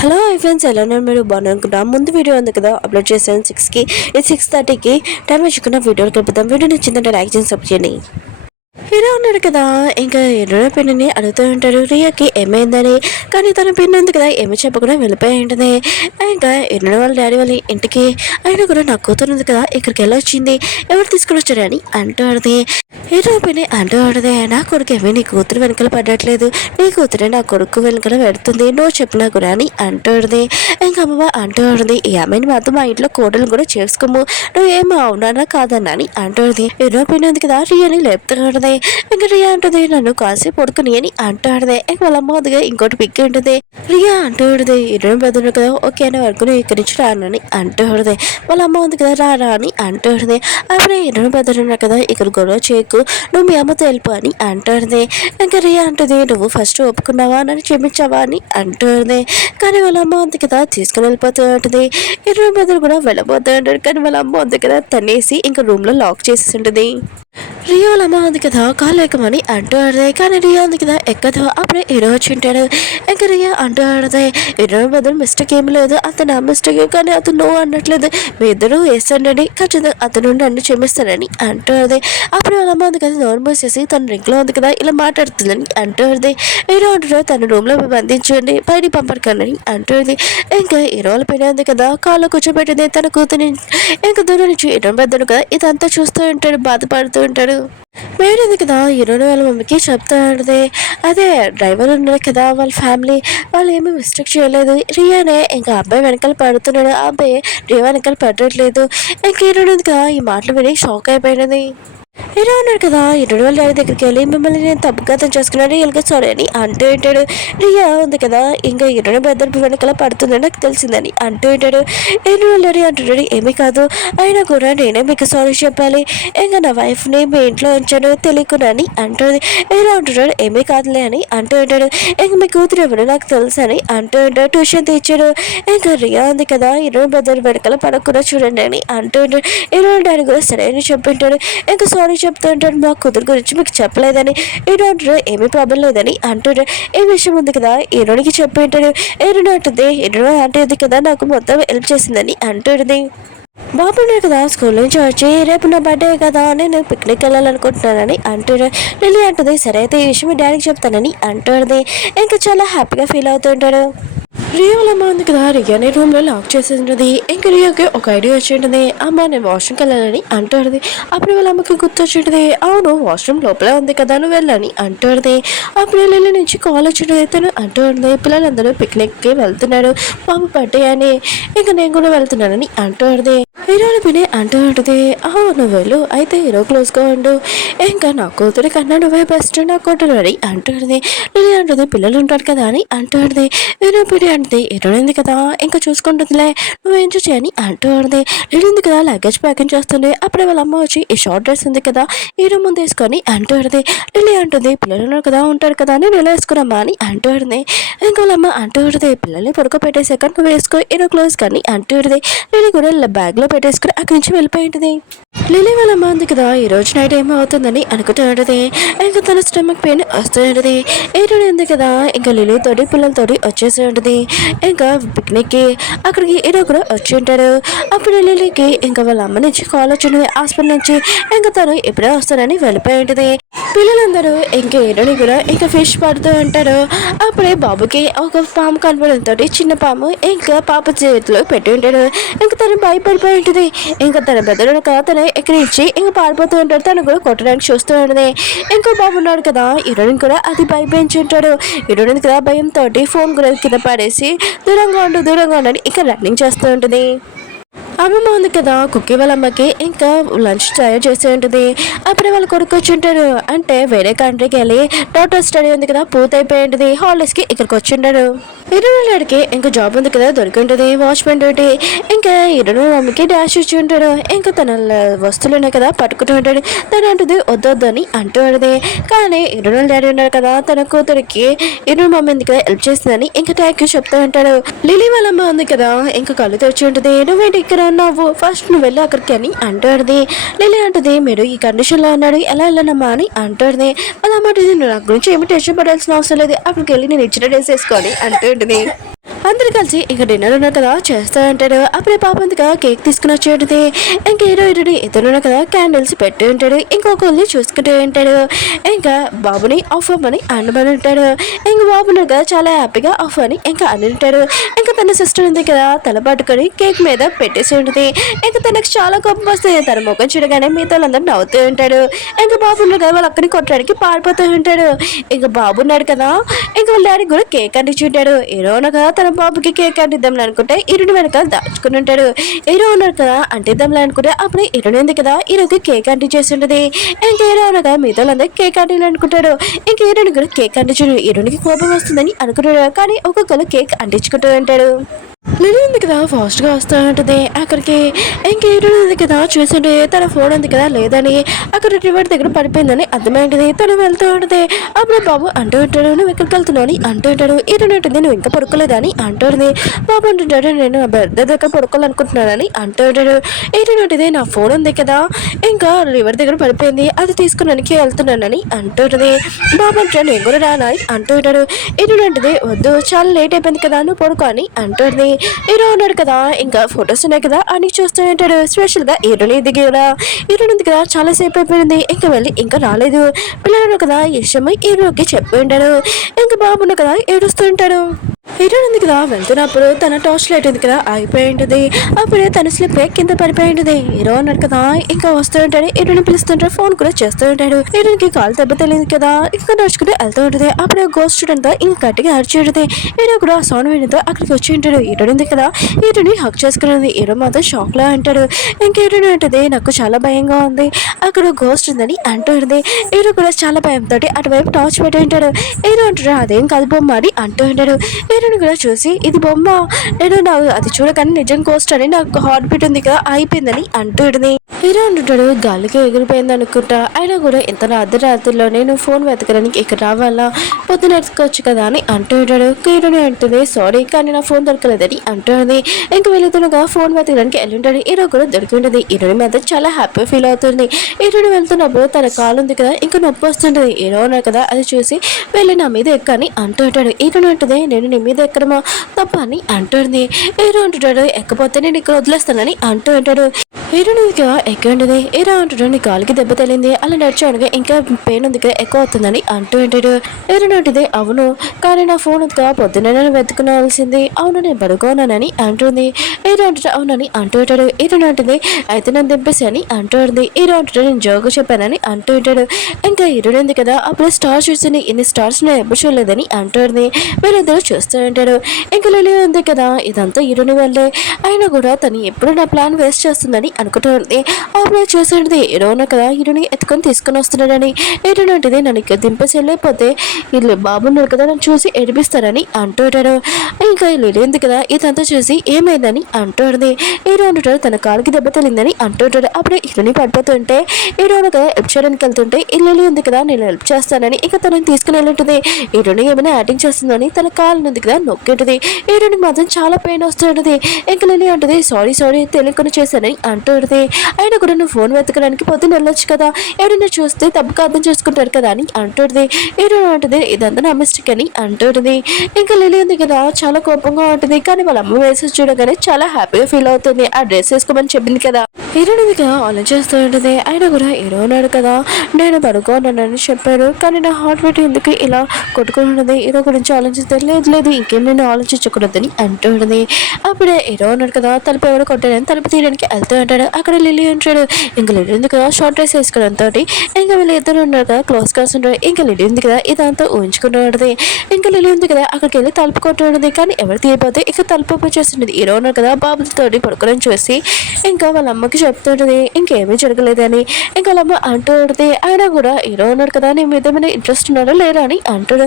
Hello hi friends, ఎలా ఉన్నారు? మీరు బాగున్నారు అనుకుంటా. ముందు వీడియో ఉంది కదా, అప్లోడ్ చేశాను 6కి. ఇది 6:30కి టైం వచ్చుకున్న వీడియోలు కలుపుతాం. వీడియో నచ్చిందంటే లైక్ చేసి సబ్ చేయండి. హీరో ఉన్నాడు కదా, ఇంకా ఎర్ర పిన్ని అడుగుతూ ఉంటాడు రియాకి ఏమైందని. కానీ తన పిన్ ఉంది కదా, ఏమి చెప్పకుండా వెళ్ళిపోయి ఉంటుంది. ఇంకా ఎర్ర వాళ్ళ డాడీ వాళ్ళ ఇంటికి అయినా కూడా నా కూతురు ఉంది కదా, ఇక్కడికి ఎలా వచ్చింది, ఎవరు తీసుకుని వచ్చారని అంటూ ఆడితే హీరో పిన్ని అంటూ ఆడదే, నా కొడుకు ఏమీ నీ కూతురు వెనకాల పడట్లేదు, నీ కూతురే నా కొడుకు వెనకాల పెడుతుంది, నువ్వు చెప్పినా కూడా అని అంటూ ఆడదే. ఇంకా అమ్మ అంటూ ఆడది, ఈ అమ్మాయిని మాత్రం మా ఇంట్లో కోడలు కూడా చేసుకోము, నువ్వు ఏమో అవునా కాదన్నా అని అంటూ ఆడది. హీరో పిన్ని ఉంది కదా, రియాని లేపుతూ ఆడదే. ఇంకా రియా అంటుంది, నన్ను కాసేపు పడుకుని అని అంటాడదే. ఇంక వాళ్ళ అమ్మ వదిగా ఇంకోటి పిక్ ఉంటుంది. రియా అంటాడుదే, ఇరవై పెద్దలు కదా, ఓకే అనే వరకు నువ్వు ఇక్కడి నుంచి రానని అంటాడుదే. వాళ్ళ అమ్మ ఉంది కదా, రారా అని అంటాడుదే. అప్పుడే ఇరవై పెద్దలు కదా, ఇక్కడ గొడవ చేయకు, నువ్వు మీ అమ్మతో వెళ్ళిపో అని అంటాడుదే. ఇంకా రియా అంటుంది, నువ్వు ఫస్ట్ ఒప్పుకున్నావా, నన్ను క్షమించావా అని అంటాడుదే. కానీ వాళ్ళ అమ్మ ఉంది కదా, తీసుకుని వెళ్ళిపోతూ ఉంటుంది. ఇరవై పెద్దలు కూడా వెళ్ళిపోతూ ఉంటాడు. కానీ వాళ్ళ అమ్మ ఉంది కదా, తనేసి ఇంకా రూమ్ లో లాక్ చేసి ఉంటుంది. రియో వాళ్ళ అమ్మ ఉంది కదా, కాలు ఎక్కమని అంటూ ఆడదే. కానీ రియో ఉంది కదా, ఎక్కదు. అప్పుడే హీరో వచ్చి ఉంటాడు. ఇంకా రియా అంటూ ఆడదే, హీరో బదులు మిస్టేక్ ఏమి లేదు, అతను నా మిస్టేక్, కానీ అతను నువ్వు అనట్లేదు, మీ ఇద్దరు వేస్తానండి, ఖచ్చితంగా అతను నన్ను క్షమిస్తానని అంటూ ఆడదే. అప్పుడు వాళ్ళ అమ్మ ఉంది కదా, నోరు మూసేసి తన రింగ్లో ఉంది కదా, ఇలా మాట్లాడుతుందని అంటూ ఆడదే. హీరో అంటారు, తన రూమ్లో బంధించండి, పైన పంపడకండి అంటుంది. ఇంకా హీరో వాళ్ళ పైన ఉంది కదా, కాళ్ళు కూర్చోబెట్టింది తన కూతుని. ఇంకా దూరం నుంచి హీరో పెద్దను కదా, ఇదంతా చూస్తూ ఉంటాడు, బాధపడుతూ ఉంటాడు. వేరేది కదా, హీరోని వాళ్ళ మమ్మీకి చెప్తా ఉంటది. అదే డ్రైవర్ ఉన్నారు కదా, వాళ్ళ ఫ్యామిలీ వాళ్ళు ఏమీ మిస్టేక్ చేయలేదు, రియానే ఇంకా అబ్బాయి వెనకాల పడుతున్నాడు, ఆ అబ్బాయి రియా వెనకాల పడట్లేదు. ఇంకా హీరోని కదా ఈ మాటలు విని షాక్ అయిపోయినది. హీరో ఉన్నాడు కదా, హీరో వాళ్ళ డాడీ దగ్గరికి వెళ్ళి మిమ్మల్ని నేను తప్పుగా అర్థం చేసుకున్నాను, రియల్గా సారీ అని అంటూ ఉంటాడు. రియా ఉంది కదా, ఇంకా హీరోని బెదర్పు వెనకాల పడుతుందని నాకు తెలిసిందని అంటూ ఉంటాడు. హీరో వాళ్ళ డాడీ అంటున్నాడు, ఏమీ కాదు, అయినా కూడా నేనే మీకు సారీ చెప్పాలి, ఇంకా నా వైఫ్ని మీ ఇంట్లో ఉంచాను తెలియకుండా అని అంటుంది. హీరో అంటున్నాడు, ఏమీ కాదులే అని అంటూ ఉంటాడు. ఇంక మీ కూతురు ఎవరు నాకు తెలుసు అని అంటూ ఉంటాడు. Tuition teacher. ఇంకా రియా ఉంది కదా, హీరో బెదర్ వెనకాల పడకుండా చూడండి అని అంటూ ఉంటాడు. హీరో డాడీ కూడా సరే అని చెప్పింటాడు. ఇంకా సారీ చెప్తూ ఉంటాడు, మా కూతురు గురించి మీకు చెప్పలేదని. హీరో అంటారు, ఏమీ ప్రాబ్లం లేదని అంటాడు. ఏ విషయం ఉంది కదా, హీరోనికి చెప్పి ఉంటాడు. హీరోని అంటుంది, హీరో అంటే కదా నాకు మొత్తం హెల్ప్ చేసిందని అంటుంది. బాబు ఉన్నాడు కదా, స్కూల్ నుంచి వచ్చి రేపు నా బర్త్డే కదా, నేను పిక్నిక్ వెళ్ళాలనుకుంటున్నానని అంటాడు. లిల్లీ అంటుంది, సరే అయితే ఈ విషయం మీ డాడీకి చెప్తానని అంటుంది. ఇంకా చాలా హ్యాపీగా ఫీల్ అవుతుంటాడు. రియా వాళ్ళ అమ్మ ఉంది కదా, రియాని రూమ్లో లాక్ చేసి ఉంటుంది. ఇంకా రియాకి ఒక ఐడియా వచ్చి ఉంటుంది, అమ్మ నేను వాష్రూమ్కి వెళ్ళాలని అంటుంది. అప్పుడు వాళ్ళ అమ్మకి గుర్తొచ్చి ఉంటుంది, అవును వాష్రూమ్ లోపలే ఉంది కదా, నువ్వు వెళ్ళని అంటుంది. అప్పుడు లిల్లీ నుంచి కాల్ వచ్చింటుంది, తను అంటుంది, పిల్లలందరూ పిక్నిక్కి వెళ్తున్నాడు, బాబు బర్త్డే అని, ఇంకా నేను కూడా వెళ్తున్నానని అంటుంది. హీరోని పిని అంటూ ఉంటుంది, నువ్వు వెళ్ళు, అయితే హీరో క్లోజ్గా ఉండు, ఇంకా నా కూతురి కన్నా నువ్వే బెస్ట్ నా కూతురు అని అంటుంది. లిల్లీ అంటుంది, పిల్లలు ఉంటారు కదా అని అంటుంది. హీరో పిని అంటే హీరోయింది కదా, ఇంకా చూసుకుంటుందిలే, నువ్వేం చేయని అంటుంది. లిల్లీ కదా లగేజ్ ప్యాకింగ్ చేస్తుంది. అప్పుడే వాళ్ళ అమ్మ వచ్చి ఈ షార్ట్ డ్రెస్ ఉంది కదా హీరో ముందు వేసుకొని అంటుంది. లిల్లీ అంటుంది, పిల్లలు ఉన్నారు కదా, ఉంటారు కదా, నేను ఇలా వేసుకురమ్మా అని అంటుంది. ఇంకా వాళ్ళ అమ్మ అంటుంది, పిల్లల్ని పడుకోబెట్టేసాక నువ్వు వేసుకో హీరో క్లోజ్ కానీ అంటుంది. లిల్లీ కూడా బ్యాగ్లో పెట్టేసుకుని అక్కడి నుంచి వెళ్ళిపోయి ఉంటుంది. లిల్లీ వాళ్ళ అమ్మ ఉంది కదా, ఈ రోజు నైట్ ఏమో అవుతుందని అనుకుంటూ ఉంటుంది. ఇంకా తన స్టమక్ పెయిన్ వస్తూ ఉంటుంది. హీరోని ఉంది కదా, ఇంకా లిల్లీతోటి పిల్లలతోటి వచ్చేసి ఉంటుంది. ఇంకా పిక్నిక్కి అక్కడికి హీరో కూడా వచ్చి ఉంటాడు. అప్పుడు లిల్లీకి ఇంకా వాళ్ళ అమ్మ నుంచి కాల్ వచ్చింది హాస్పిటల్ నుంచి. ఇంకా తను ఎప్పుడే వస్తానని వెళ్ళిపోయి ఉంటుంది. పిల్లలందరూ ఇంకా హీరోని కూడా ఇంకా ఫిష్ పడుతూ ఉంటారు. అప్పుడే బాబుకి ఒక పాము కనపడంతో చిన్న పాము ఇంకా పాప చేతిలో పెట్టి ఉంటాడు. ఇంకా తను భయపడిపోయి ఉంటుంది. ఇంకా తన బెదరు కదా, తను ఎక్కడి నుంచి ఇంకా పారిపోతూ ఉంటాడు. తను కూడా కొట్టడానికి చూస్తూ ఉంటుంది. ఇంకో బాబు ఉన్నాడు కదా, హీరోయిన్ కూడా అది భయపెంచి ఉంటాడు. హీరోయిన్ కదా భయంతో ఫోన్ కూడా కింద పడేసి దూరంగా ఉండని ఇంకా రన్నింగ్ చేస్తూ ఉంటుంది. అమ్మమ్మ ఉంది కదా, కుక్కీ వాళ్ళ అమ్మకి ఇంకా లంచ్ తయారు చేసి ఉంటుంది. అప్పుడే వాళ్ళు కొడుకు వచ్చి ఉంటారు. అంటే వేరే కంట్రీకి వెళ్ళి డాక్టర్ స్టడీ ఉంది కదా, పూర్తయిపోయి ఉంటుంది. హాలిడేస్కి ఇక్కడికి వచ్చి ఉంటాడు. ఇరువులకి ఇంకా జాబ్ ఉంది కదా, దొరికి ఉంటుంది వాచ్మెన్ డ్యూటీ. ఇంకా ఇరువు మమ్మీకి డాష్ ఇచ్చి ఉంటాడు. ఇంకా తన వస్తువులు ఉన్నాయి కదా పట్టుకుంటూ ఉంటాడు. తను అంటుంది వద్దొద్దు అని అంటూ ఉంటుంది. కానీ ఇరువుల డాడీ ఉన్నారు కదా, తన కూతురికి ఇరువు మమ్మీ ఉంది కదా హెల్ప్ చేస్తుందని ఇంకా థ్యాంక్ యూ చెప్తూ ఉంటాడు. లిల్లీ వాళ్ళ అమ్మ ఉంది కదా, ఇంకా కళ్ళు తెచ్చి ఉంటుంది. నువ్వేంటి ఇక్కడ ఉన్నావు, ఫస్ట్ నువ్వు వెళ్ళి అక్కడికి అని అంటుంది. లిల్లీ అంటుంది, మీరు ఈ కండిషన్లో ఉన్నాడు, ఎలా వెళ్ళనమ్మా అని అంటుంది. వాళ్ళ అమ్మ నా గురించి ఏమి టెన్షన్ పడాల్సిన అవసరం లేదు, అక్కడికి వెళ్ళి నేను ఇచ్చిన డ్రెస్ వేసుకొని అంటుంది. అందరు కలిసి ఇక డిన్నర్ ఉన్నారు కదా చేస్తూ ఉంటాడు. అప్పుడే పాపంతగా కేక్ తీసుకుని వచ్చేది. ఇంకా హీరో హీరోని ఇద్దరు కదా క్యాండిల్స్ పెట్టి ఉంటాడు. ఇంకొకరిని చూసుకుంటూ ఉంటాడు. ఇంకా బాబుని ఆఫ్ అవ్వమని అనబడి ఉంటాడు. ఇంకా బాబుని కదా చాలా హ్యాపీగా ఆఫ్ అని ఇంకా అని ఉంటాడు. ఇంకా తన సిస్టర్ ఉంది కదా తల పట్టుకొని కేక్ మీద పెట్టేసి ఉంటుంది. ఇంకా తనకు చాలా కోపం వస్తుంది. తన ముఖం చూడగానే మిగతా వాళ్ళందరూ నవ్వుతూ ఉంటాడు. ఇంకా బాబు ఉన్నాడు కదా వాళ్ళ అక్కని కొట్టడానికి పారిపోతూ ఉంటాడు. ఇంకా బాబు ఉన్నాడు కదా ఇంకా వాళ్ళ డాడీ కూడా కేక్ అంటించి ఉంటాడు. హీరో కదా తన బాబుకి కేక్ అంటిద్దాం అనుకుంటే హీరోని వెనక దాచుకుని ఉంటాడు. హీరో ఉన్నాడు కదా అంటిద్దాం అనుకుంటే అప్పుడు హీరోని ఉంది కదా హీరోకి కేక్ అంటించేసి ఉంటుంది. ఇంకా హీరో కదా మిగతా వాళ్ళందరూ కేక్ అంటించాలనుకుంటాడు. ఇంకా హీరోని కూడా కేక్ అంటించాడు. హీరోనికి కోపం వస్తుందని అనుకుంటాడు. కానీ ఒక్కొక్కరు కేక్ అంటించుకుంటూ ఉంటాడు. లిలీ ఉంది కదా ఫాస్ట్గా వస్తూ ఉంటుంది అక్కడికి. ఇంకా హీరో ఉంది కదా చూస్తుంటే తన ఫోన్ ఉంది కదా లేదని అక్కడ రివర్ దగ్గర పడిపోయిందని అర్థమైంది. తను వెళ్తూ ఉంటుంది. అప్పుడు బాబు అంటూ ఉంటాడు నువ్వు ఎక్కడికి వెళ్తున్నావు అని అంటూ ఉంటాడు. హీరో ఉంటుంది నువ్వు ఇంకా పడుకోలేదని అంటుంది. బాబు అంటుంటాడు నేను బెడ్ దగ్గర పడుకోవాలనుకుంటున్నానని అంటూ ఉంటాడు. హీరో ఉంటుంది నా ఫోన్ ఉంది కదా ఇంకా రివర్ దగ్గర పడిపోయింది అది తీసుకున్నానికి వెళ్తున్నానని అంటుంటుంది. బాబు అంటాడు నేను కూడా రానా అంటూ ఉంటాడు. హీరో ఉంటుంది వద్దు చాలా లేట్ అయిపోయింది కదా నువ్వు పడుకో అని అంటుంది. హీరో ఉన్నాడు కదా ఇంకా ఫొటోస్ ఉన్నాయి కదా అని చూస్తూ ఉంటాడు. స్పెషల్ గా హీరోని దిగేలా హీరోని ఉంది కదా చాలా సేపు అయిపోయింది ఇంకా వెళ్ళి ఇంకా రాలేదు. పిల్లలు కదా ఇష్టమై హీరోకి చెప్పి ఉంటాడు. ఇంకా బాబున్న కదా ఏడుస్తూ ఉంటాడు. హీరో ఉంది కదా వెళ్తున్నప్పుడు తన టార్చ్ లైట్ ఉంది కదా అయిపోయి ఉంటుంది. అప్పుడే తన స్లిప్ కింద పడిపోయి ఉంటుంది. హీరో ఉన్నాడు కదా ఇంకా వస్తూ ఉంటాడు. హీరోని పిలుస్తుంటాడు ఫోన్ కూడా చేస్తూ ఉంటాడు. హీరోకి కాలు దెబ్బ తెలియదు కదా ఇంకా నడుచుకుంటూ వెళ్తూ ఉంటుంది. అప్పుడే గోస్ట్ స్టూడెంట్ తో ఇంకా గట్టిగా అరిచి ఉంటుంది. హీరో కూడా సౌండ్ వినతో అక్కడికి వచ్చి ఉంటాడు. హీరోని ఉంది కదా హీరోని హక్ చేసుకున్నది. హీరో మాత్రం షాక్ లా అంటాడు. ఇంకా హీరోని ఉంటుంది నాకు చాలా భయంగా ఉంది అక్కడ గోస్ట్ ఉందని అంటూ ఉంటుంది. హీరో కూడా చాలా భయంతో అటువైపు టార్చ్ పెట్టి ఉంటాడు. హీరో అంటాడు అదేం కాదు బొమ్మ అని అంటూ ఉంటాడు. హీరోని కూడా చూసి ఇది బొమ్మ నేను అది చూడగానే నిజం గోస్ట్ అని నాకు హార్ట్ బీట్ ఉంది కదా అయిపోయిందని అంటూ ఉంటుంది. హీరో అంటుంటాడు గాలికి ఎగిరిపోయింది అనుకుంటా అయినా కూడా ఇంత అర్ధరాత్రిలో నేను ఫోన్ వెతకడానికి ఇక్కడ రావాలా పొద్దున ఎత్తుకోవచ్చు కదా అని అంటూ ఉంటాడు. హీరోని అంటుంది సారీ కానీ నా ఫోన్ దొరకలేదని అంటుంది. ఇంకా వెళ్తున్నగా ఫోన్ వెతకడానికి వెళ్ళి ఉంటాడు. హీరో కూడా దొరికి ఉంటుంది. హీరోని మీద చాలా హ్యాపీ ఫీల్ అవుతుంది. హీరోని వెళ్తున్నప్పుడు తన కాలు ఉంది కదా ఇంకా నొప్పి వస్తుంటుంది. హీరో ఉన్నా కదా అది చూసి వెళ్ళి నా మీద ఎక్కని అంటూ ఉంటాడు. హీరోని అంటుంది నేను నీ మీద ఎక్కడమా తప్ప అని అంటుంది. హీరో అంటుంటాడు ఎక్కపోతే నేను ఇక్కడ వదిలేస్తానని అంటూ ఉంటాడు. హీరోని ఎక్కండిది. హీరో అంటాడు నీ కాలికి దెబ్బ తగిలింది అలా నడిచాడుగా ఇంకా పెయిన్ ఉంది కదా ఎక్కువ అవుతుందని అంటూ ఉంటాడు. హీరోని అంటుంది అవును కానీ నా ఫోన్ ఉంది కదా పొద్దున్న నేను వెతుకునాల్సింది అవును నేను పడుకోనానని అంటుంది. హీరో అంటాడు అవునని అంటూ ఉంటాడు. హీరోని అంటుంది అయితే నన్ను దింపేసి అని అంటూ ఉంటుంది. హీరో అంటాడు నేను జోగు చెప్పానని అంటూ ఉంటాడు. ఇంకా హీరోని ఉంది కదా అప్పుడు స్టార్స్ చూసి ఇన్ని స్టార్స్ నేను ఎప్పుడు చూడలేదని అంటుంది. వీళ్ళిద్దరూ చూస్తూ ఉంటాడు. ఇంకా లిలీ ఉంది కదా ఇదంతా హీరోని వెళ్ళే అయినా కూడా తను ఎప్పుడు నా ప్లాన్ వేస్ట్ చేస్తుందని అనుకుంటుంది. అప్పుడు చూసేది హీరోన కదా హీరోని ఎత్తుకొని తీసుకొని వస్తున్నాడని. హీరోని అంటే నన్ను ఇక్కడ దింపేసి వెళ్ళిపోతే వీళ్ళు బాబున్నాడు కదా నన్ను చూసి ఏడిపిస్తారని అంటుంటాడు. ఇంకా లిలీ ఉంది కదా ఇదంతా చూసి ఏమైందని అంటుంది. హీరో అంటాడు తన కాలుకి దెబ్బ తగిలిందని అంటుంటాడు. అప్పుడు హీరోని పడిపోతుంటే హీరోని కదా హెల్ప్ చేయడానికి వెళ్తుంటే ఈ లిలీ ఉంది కదా నేను హెల్ప్ చేస్తానని ఇక తనని తీసుకుని వెళ్ళుంటుంది. హీరోని ఏమైనా యాక్టింగ్ చేస్తుందని తన కాలు ఉంది కదా నొక్కింటుంది. హీరోని మాత్రం చాలా పెయిన్ వస్తుంటుంది. ఇంకా లిలీ అంటుంది సారీ తెలియకుండా చేశానని అంటుంది. అయినా కూడా నువ్వు ఫోన్ వెతకడానికి పొద్దున్న వెళ్ళొచ్చు కదా ఎవరైనా చూస్తే తప్పుగా అర్థం చేసుకుంటారు కదా అని అంటుంది. హీరో అంటుంది ఇదంతా నా మిస్టేక్ అని అంటుంది. ఇంకా లిలీ ఉంది కదా చాలా కోపంగా ఉంటుంది. కానీ వాళ్ళ అమ్మ వేసి చూడగానే చాలా హ్యాపీగా ఫీల్ అవుతుంది. ఆ డ్రెస్ వేసుకోమని చెప్పింది కదా. హీరోని ఉంది కదా ఆలోచిస్తూ ఉంటుంది. అయినా కూడా హీరో ఉన్నాడు కదా నేను పడుకోనని చెప్పాడు కానీ నా హార్ట్ బీట్ ఎందుకు ఇలా కొట్టుకుంటున్నది హీరో గురించి ఆలోచిస్తే లేదు ఇంకేం నేను ఆలోచించకూడదని అంటుంది. అప్పుడే హీరో ఉన్నాడు కదా తలుపు ఎవరు కొట్టాడని తలుపు తీయడానికి వెళ్తూ ఉంటాడు. అక్కడ లిలీ ఉంటాడు. ఇంకా లిలీ ఉంది కదా షార్ట్ డ్రెస్ వేసుకోవడంతో ఇంకా వీళ్ళు ఇద్దరు ఉన్నారు కదా క్లోజ్ కాల్స్ ఉంటాడు. ఇంకా లిలీ ఉంది కదా ఇదంతా ఊహించుకుంటూ ఉంటుంది. ఇంకా లిలీ ఉంది కదా అక్కడికి వెళ్ళి తలుపు కొట్టు ఉంటుంది. కానీ ఎవరు తీయపోతే ఇక తలుపు ఓపెన్ చేస్తుండేది. హీరో ఉన్నారు కదా బాబుతో పడుకోవడం చూసి ఇంకా వాళ్ళ అమ్మకి చెప్తుంటుంది ఇంకేమీ జరగలేదని. ఇంకా వాళ్ళ అమ్మ అంటూ ఉంటుంది. అయినా కూడా హీరో ఉన్నాడు కదా నీ మీద ఏమైనా ఇంట్రెస్ట్ ఉన్నారో లేరా అని అంటాడు.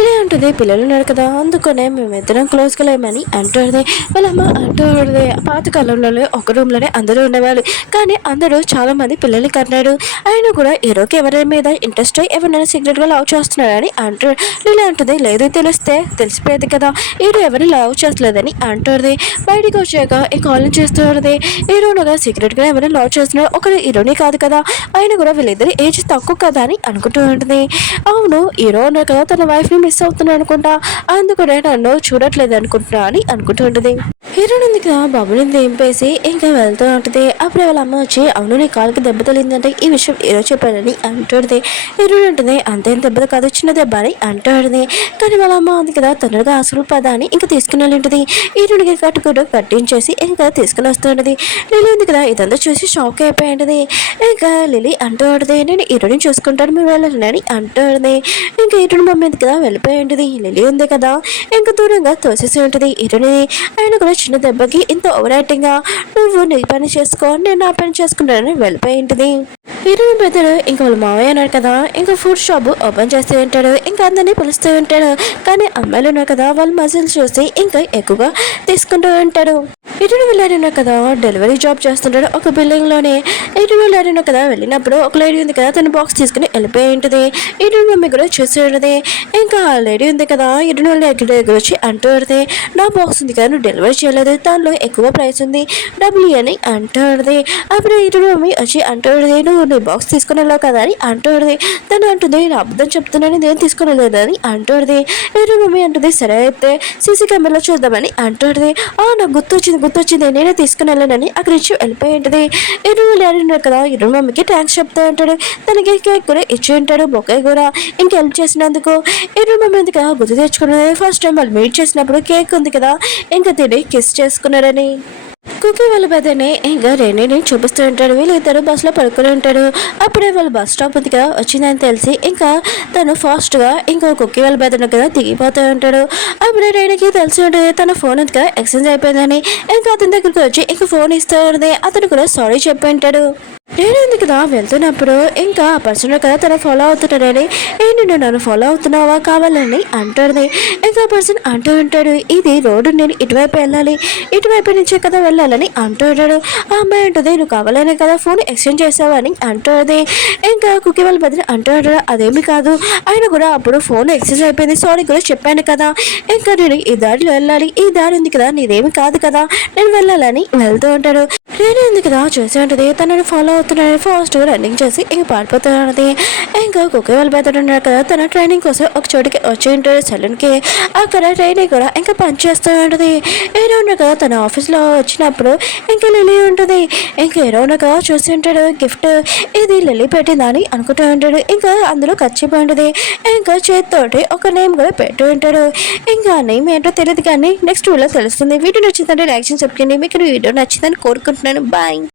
ఇలా ఉంటుంది పిల్లలు ఉన్నారు కదా అందుకనే మేమిద్దరం క్లోజ్గా లేమని అంటుంది. వాళ్ళమ్మ అంటుంది పాతకాలంలో ఒక రూమ్లోనే అందరూ ఉండేవాళ్ళు కానీ అందరూ చాలా మంది పిల్లల్ని కన్నాడు. ఆయన కూడా హీరోకి ఎవరి మీద ఇంట్రెస్ట్ ఎవరైనా సీక్రెట్గా లవ్ చేస్తున్నాడని అంటాడు. ఇలా అంటుంది లేదు తెలిసిపోయేది కదా హీరో ఎవరిని లవ్ చేస్తలేదని అంటుంది. బయటికి వచ్చాక ఈ కాలేజ్ చేస్తుంది. హీరోనుగా సీక్రెట్గా ఎవరైనా లవ్ చేస్తున్నాడు ఒకరు హీరోని కాదు కదా ఆయన కూడా వీళ్ళిద్దరు ఏజ్ తక్కువ కదా అని అనుకుంటూ ఉంటుంది. అవును హీరో ఉన్నారు కదా తన వైఫ్ని మిస్ అవుతున్నాను అనుకుంటా, అందుకనే నన్ను చూడట్లేదు అనుకుంటున్నా అని అనుకుంటూ ఉంటుంది. హీరోయిన్ ఉంది కదా బాబుని దింపేసి ఇంకా వెళ్తూ ఉంటుంది. అప్పుడే వాళ్ళ అమ్మ వచ్చి అవును నీ కాలుకి దెబ్బ తగిలిందంటే ఈ విషయం హీరో చెప్పాడని అంటుంది. హీరోయిన్ ఉంటుంది అంతేం దెబ్బ కాదు చిన్న దెబ్బ అని అంటుంది. కానీ వాళ్ళ అమ్మ ఉంది కదా తొందరగా అసలు పదాన్ని ఇంకా తీసుకుని వెళ్ళింటుంది. హీరోయిన్కి కట్టుకుని కట్టించేసి ఇంకా తీసుకుని వస్తుంటది. లిలీ ఉంది కదా ఇదంతా చూసి షాక్ అయిపోయి ఉంటుంది. ఇంకా లిలీ అంటూ ఉంటుంది నేను హీరోయిన్ చూసుకుంటాను మీరు వెళ్ళాలని అంటుంది. ఇంకా హీరోయిన్ మమ్మీ ఉంది కదా వెళ్ళిపోయి ఉంటుంది. లిలీ ఉంది కదా ఇంకా దూరంగా తోసేసి ఉంటుంది. హీరోయిన్ ఆయన కూడా చిన్న దెబ్బకి ఇంత ఓవర్ యాక్టింగ్ గా నువ్వు నీ పని చేసుకో నేను నా పని చేసుకుంటానని వెళ్ళిపోయి ఉంటుంది. హీరోయిన్ బ్రదర్ ఇంకా వాళ్ళ మావయ్య అన్నాడు కదా ఇంకా ఫుడ్ షాప్ ఓపెన్ చేస్తూ ఉంటాడు. ఇంకా అందరినీ పిలుస్తూ ఉంటాడు. కానీ అమ్మాయిలు ఉన్నారు కదా వాళ్ళ మజిల్స్ చూసి ఇంకా ఎక్కువగా తీసుకుంటూ ఉంటాడు. ఇటు వెళ్ళాడు కదా డెలివరీ జాబ్ చేస్తుంటాడు ఒక బిల్డింగ్ లోనే. ఇటు వెళ్ళాడు కదా వెళ్ళినప్పుడు ఒక లేడీ ఉంది కదా తన బాక్స్ తీసుకుని వెళ్ళిపోయి ఉంటుంది. ఇటు మమ్మీ కూడా చూసి ఉంటుంది. ఇంకా ఆ లేడీ ఉంది కదా ఇటు దగ్గర వచ్చి అంటూ ఉంటుంది నా బాక్స్ ఉంది కదా నువ్వు డెలివరీ చేయలేదు దానిలో ఎక్కువ ప్రైస్ ఉంది డబ్బులు అని అంటుంది. అప్పుడు ఇటు మమ్మీ వచ్చి అంటుంది నువ్వు నీ బాక్స్ తీసుకుని వెళ్ళావు కదా అని అంటుంది. తను అంటుంది నేను అబద్ధం చెప్తున్నాను నేను తీసుకుని వెళ్ళలేదు అని అంటుంది. ఇటు మమ్మీ అంటుంది సరే అయితే సీసీ కెమెరాలో చూద్దామని అంటుంది. నాకు గుర్తొచ్చింది నేనే తీసుకుని వెళ్ళానని అక్కడి నుంచి వెళ్ళిపోయి ఉంటుంది. ఇటు వెళ్ళాడు కదా ఇటు మమ్మీకి థ్యాంక్స్ చెప్తూ ఉంటాడు. తనకి కేక్ కూడా ఇచ్చి ఉంటాడు బొకే కూడా ఇంకా హెల్ప్ చేసినందుకు. ఇటు మమ్మీ ఉంది కదా గుర్తు తెచ్చుకున్నది ఫస్ట్ టైం వాళ్ళు మీట్ చేసినప్పుడు కేక్ ఉంది కదా ఇంకా తిని కిస్ చేసుకున్నారని. కుకీ వాళ్ళ పెద్దనే ఇంకా రెండిని చూపిస్తూ ఉంటాడు. వీళ్ళిద్దరు బస్సులో పడుకుని ఉంటాడు. అప్పుడే వాళ్ళు బస్ స్టాప్ ఉంది కదా వచ్చిందని తెలిసి ఇంకా తను ఫాస్ట్గా ఇంకా కుకీ వాళ్ళ పెద్దను కదా దిగిపోతూ ఉంటాడు. అప్పుడే రేణుకి తెలిసి ఉంటుంది తన ఫోన్ ఉంది కదా ఎక్స్చేంజ్ అయిపోయిందని. ఇంకా అతని దగ్గరికి వచ్చి ఇంకా ఫోన్ ఇస్తూ ఉంటుంది. అతను కూడా సారీ చెప్పి ఉంటాడు. నేను ఉంది కదా వెళ్తున్నప్పుడు ఇంకా ఆ పర్సన్ కదా తను ఫాలో అవుతున్నాడని ఏంటి నువ్వు నన్ను ఫాలో అవుతున్నావా కావాలని అంటుంది. ఇంకా పర్సన్ అంటూ ఉంటాడు ఇది రోడ్డు నేను ఇటువైపు వెళ్ళాలి ఇటువైపు నుంచే కదా వెళ్ళాలని అంటూ ఉంటాడు. ఆ అమ్మాయి అంటుంది నువ్వు కావాలనే కదా ఫోన్ ఎక్స్చేంజ్ చేసావని అంటుంది. ఇంకా కుకీ వాళ్ళ బదిలీ అంటూ ఉంటాడు అదేమి కాదు ఆయన కూడా అప్పుడు ఫోన్ ఎక్స్చేంజ్ అయిపోయింది సారీ కూడా చెప్పాను కదా ఇంకా నేను ఈ దారిలో వెళ్ళాలి ఈ దారి ఉంది కదా నీదేమి కాదు కదా నేను వెళ్ళాలని వెళ్తూ ఉంటాడు. నేను ఉంది కదా చూసి ఉంటుంది తనని ఫాలో అవుతున్నాడు ఫాస్ట్ రన్నింగ్ చేసి ఇంక పారిపోతూ ఉన్నది. ఇంకా కుక్కీ వాళ్ళు పెద్దడున్నారు కదా తన ట్రైనింగ్ కోసం ఒక చోటికి వచ్చి ఉంటాడు సెలూన్కి. అక్కడ ట్రైనింగ్ కూడా ఇంకా పని చేస్తూ ఉంటుంది. ఏదో ఉన్నా కదా తన ఆఫీస్లో వచ్చినప్పుడు ఇంకా లిలీ ఉంటుంది. ఇంకా ఏదో ఉన్నా కదా చూసి ఉంటాడు గిఫ్ట్ ఇది లిలీ పెట్టిందని అనుకుంటూ ఉంటాడు. ఇంకా అందులో ఖర్చిపోయి ఉంటుంది. ఇంకా చేతితోటి ఒక నేమ్ కూడా పెట్టి ఉంటాడు. ఇంకా నేమ్ ఏంటో తెలియదు కానీ నెక్స్ట్ వీడియోలో తెలుస్తుంది. వీడియో నచ్చిందంటే రియాక్షన్ చెప్పండి. మీకు వీడియో నచ్చిందని కోరుకుంటున్నాను. బాయ్.